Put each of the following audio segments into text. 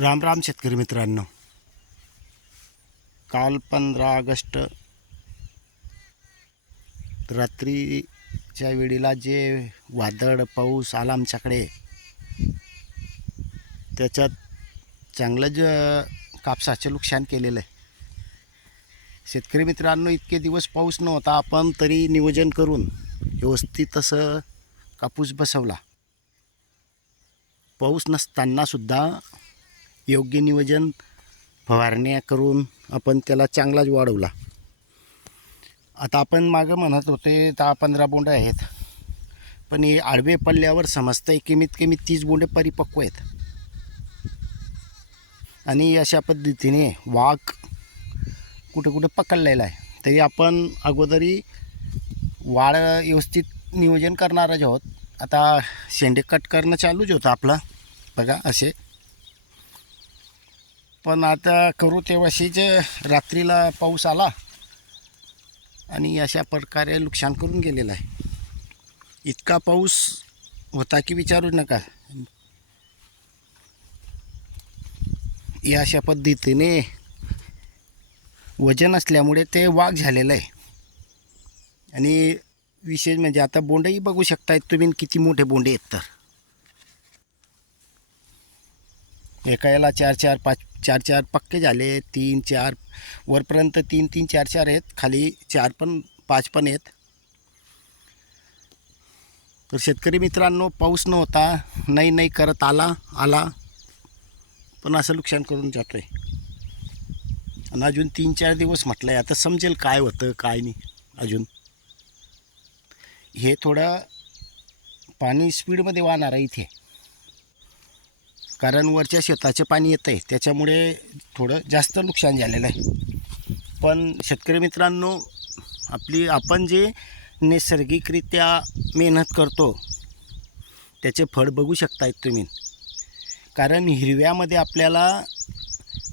राम राम शेतकरी मित्रांनो. काल पंधरा ऑगस्ट रात्रीच्या वेळेला जे वादळ पाऊस आला आमच्याकडे त्याच्यात चांगलं ज कापसाचं नुकसान केलेलं आहे. शेतकरी मित्रांनो इतके दिवस पाऊस नव्हता आपण तरी नियोजन करून व्यवस्थित असं कापूस बसवला. पाऊस नसतानासुद्धा योग्य नियोजन फवारण्या करून आपण त्याला चांगलाच वाढवला. आता आपण मागं म्हणत होते दहा पंधरा बोंड आहेत. पण हे आडवे पडल्यावर समजतं आहे कमीत कमी तीस बोंडे परिपक्व आहेत. आणि अशा पद्धतीने वाघ कुठे कुठे पकडलेला आहे. तरी आपण अगोदरी वाढ व्यवस्थित नियोजन करणारच आहोत. आता शेंडे कट करणं चालूच होतं आपलं. बघा असे पण आता करू तेव्हाशीच रात्रीला पाऊस आला आणि अशा प्रकारे नुकसान करून गेलेलं आहे. इतका पाऊस होता की विचारू नका. या अशा पद्धतीने वजन असल्यामुळे ते वाघ झालेलं आहे. आणि विशेष म्हणजे आता बोंडही बघू शकताय तुम्ही किती मोठे बोंडे आहेत तर. एका याला चार चार पाच चार चार पक्के झाले तीन चार. वरपर्यंत तीन तीन चार चार आहेत. खाली चार पण पाच पण आहेत. तर शेतकरी मित्रांनो पाऊस नव्हता नाही नाही करत आला आला. पण असं नुकसान करून जातो आहे आणि अजून तीन चार दिवस म्हटलं आहे आता समजेल काय होतं काय नाही अजून. हे थोडं पाणी स्पीडमध्ये वाहणार आहे इथे. कारण वरच्या शेताचे पाणी येतं आहे त्याच्यामुळे थोडं जास्त नुकसान झालेलं आहे. पण शेतकरी मित्रांनो आपली आपण जे नैसर्गिकरित्या मेहनत करतो त्याचे फळ बघू शकतायत तुम्ही. कारण हिरव्यामध्ये आपल्याला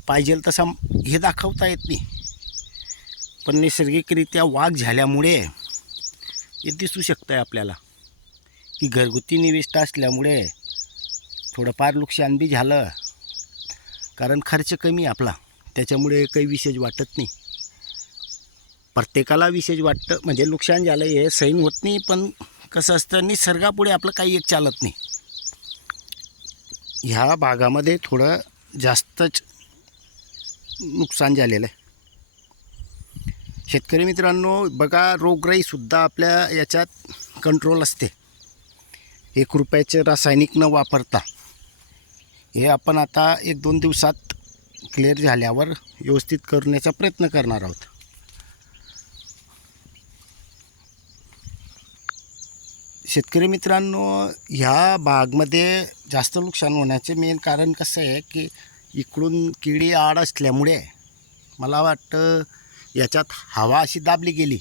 पाहिजेल तसा हे दाखवता येत नाही. पण नैसर्गिकरित्या वाघ झाल्यामुळे हे दिसू शकतं आहे आपल्याला. की घरगुती निविष्ट असल्यामुळे थोडंफार नुकसान बी झालं. कारण खर्च कमी आपला. त्याच्यामुळे काही विशेष वाटत नाही. प्रत्येकाला विशेष वाटतं. म्हणजे नुकसान झालं हे सैन होत नाही पण कसं असतं निसर्गापुढे आपलं काही एक चालत नाही. ह्या भागामध्ये थोडं जास्तच नुकसान झालेलं आहे. शेतकरी मित्रांनो बघा रोगराईसुद्धा आपल्या याच्यात कंट्रोल असते. एक रुपयाचे रासायनिक न वापरता. हे आपण आता एक दोन दिवसात क्लिअर झाल्यावर व्यवस्थित करण्याचा प्रयत्न करणार आहोत. शेतकरी मित्रांनो ह्या बागमध्ये जास्त नुकसान होण्याचे मेन कारण कसं आहे की इकडून किडी आड असल्यामुळे मला वाटतं याच्यात हवा अशी दाबली गेली.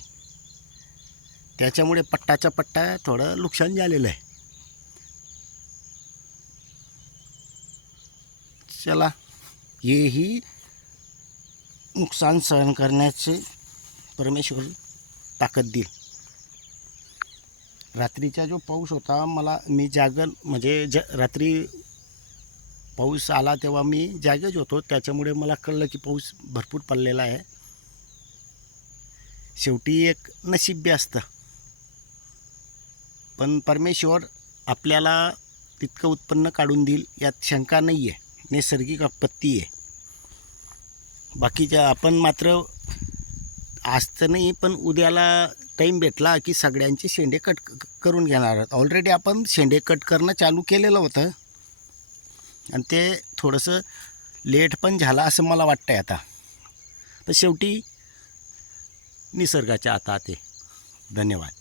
त्याच्यामुळे पट्टाच्या पट्टा थोडं नुकसान झालेलं आहे. चला हेही नुकसान सहन करण्याचे परमेश्वर ताकद देईल. रात्रीचा जो पाऊस होता मला मी जागर म्हणजे ज रात्री पाऊस आला तेव्हा मी जागेच होतो. त्याच्यामुळे मला कळलं की पाऊस भरपूर पडलेला आहे. शेवटी एक नशीब बी असतं. पण परमेश्वर आपल्याला तितकं उत्पन्न काढून देईल यात शंका नाही आहे नैसर्गिक आपत्ती आहे. बाकीच्या आपण मात्र आज तर नाही पण उद्याला टाईम भेटला की सगळ्यांचे शेंडे कट क- करून घेणार आहोत. ऑलरेडी आपण शेंडे कट करणं चालू केलेलं होतं. आणि ते थोडंसं लेट पण झालं असं मला वाटतं आहे आता. तर शेवटी निसर्गाच्या आता ते धन्यवाद.